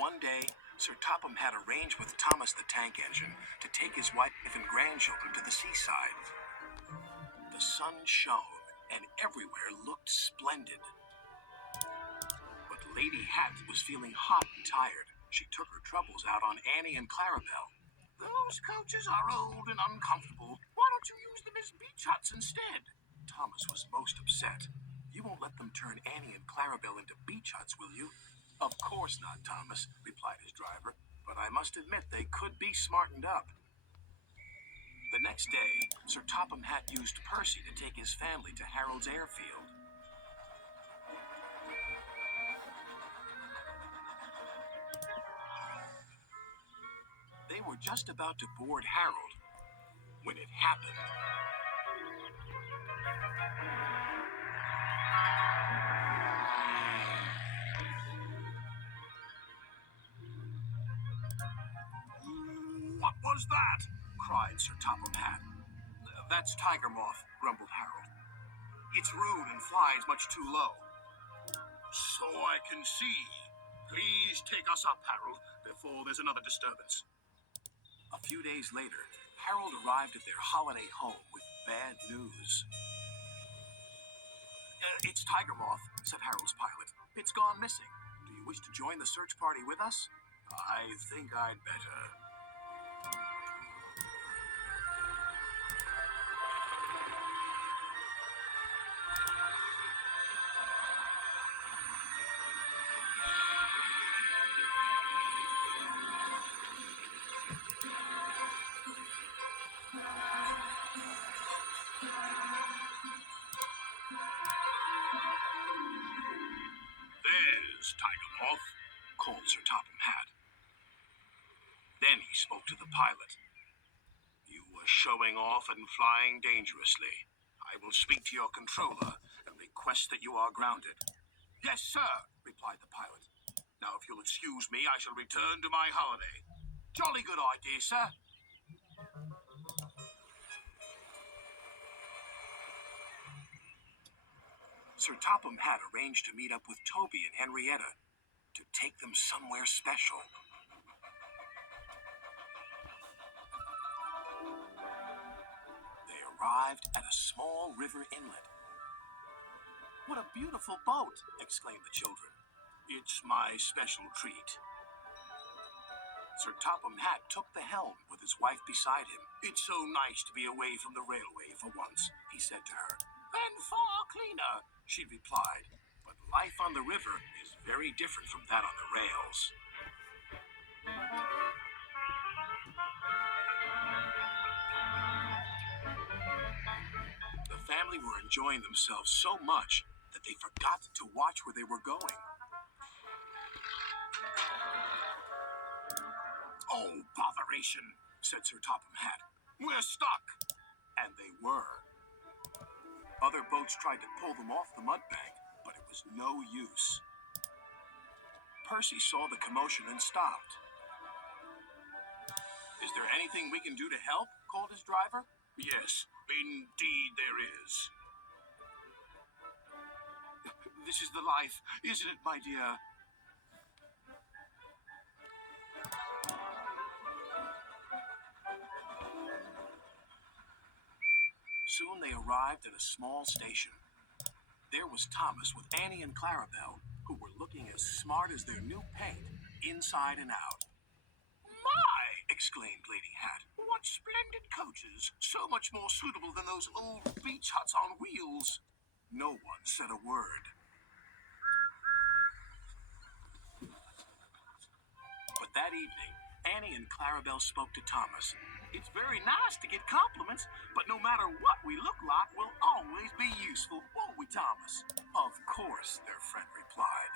One day, Sir Topham had arranged with Thomas the tank engine to take his wife and grandchildren to the seaside. The sun shone, and everywhere looked splendid. But Lady Hatt was feeling hot and tired. She took her troubles out on Annie and Clarabel. "Those coaches are old and uncomfortable. Why don't you use them as beach huts instead?" Thomas was most upset. "You won't let them turn Annie and Clarabel into beach huts, will you?" "Of course not, Thomas," replied his driver, "but I must admit they could be smartened up." The next day, Sir Topham Hatt used Percy to take his family to Harold's airfield. They were just about to board Harold when it happened. "What was that?" cried Sir Topham Hatt. "That's Tiger Moth," grumbled Harold. "It's rude and flies much too low." "So I can see. Please take us up, Harold, before there's another disturbance." A few days later, Harold arrived at their holiday home with bad news. "It's Tiger Moth," said Harold's pilot. "It's gone missing. Do you wish to join the search party with us?" "I think I'd better." "There's Tiger Moth," called Sir Topham Hatt. Then he spoke to the pilot. "You were showing off and flying dangerously. I will speak to your controller and request that you are grounded." "Yes, sir," replied the pilot. "Now, if you'll excuse me, I shall return to my holiday." "Jolly good idea, sir." Sir Topham Hatt arranged to meet up with Toby and Henrietta to take them somewhere special. They arrived at a small river inlet. "What a beautiful boat!" exclaimed the children. "It's my special treat." Sir Topham Hatt took the helm with his wife beside him. "It's so nice to be away from the railway for once," he said to her. "And far cleaner," she replied. "But life on the river is very different from that on the rails." The family were enjoying themselves so much that they forgot to watch where they were going. "Oh, botheration," said Sir Topham Hatt. "We're stuck." And they were. Other boats tried to pull them off the mudbank, but it was no use. Percy saw the commotion and stopped. "Is there anything we can do to help?" called his driver. "Yes, indeed there is." "This is the life, isn't it, my dear?" Soon they arrived at a small station. There was Thomas with Annie and Clarabel, who were looking as smart as their new paint, inside and out. "My!" exclaimed Lady Hatt. "What splendid coaches! So much more suitable than those old beach huts on wheels." No one said a word. But that evening, Annie and Clarabel spoke to Thomas. "It's very nice to get compliments, but no matter what we look like, we'll always be useful, won't we, Thomas?" "Of course," their friend replied.